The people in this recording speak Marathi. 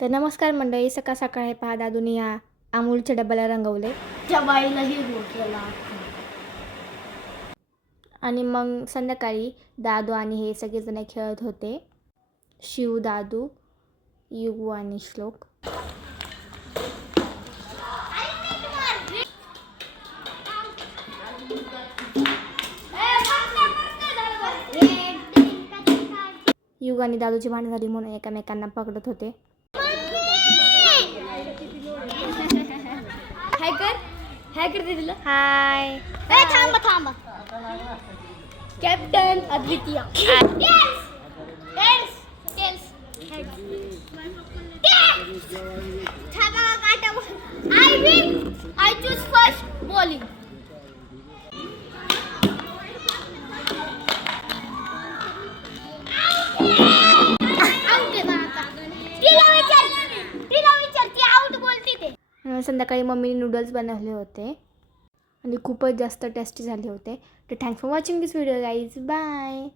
तर नमस्कार मंडळी, सकाळ सकाळ हे पहा दादूनी या अमूलच्या डब्याला रंगवले त्या बाईलाही रोटला. आणि मग संध्याकाळी दादू आणि हे सगळेजण खेळत होते. शिव, दादू, युगू आणि श्लोक. युग आणि दादूची भांडण झाली म्हणून एकमेकांना पकडत होते. हाय कर दिलं. हाय. थांबा कॅप्टन अद्वितीय. I choose first bowling. संध्याकाळी मम्मीने नूडल्स बनवले होते आणि खूपच जास्त टेस्टी झाले होते. तर thanks for watching this video guys. Bye.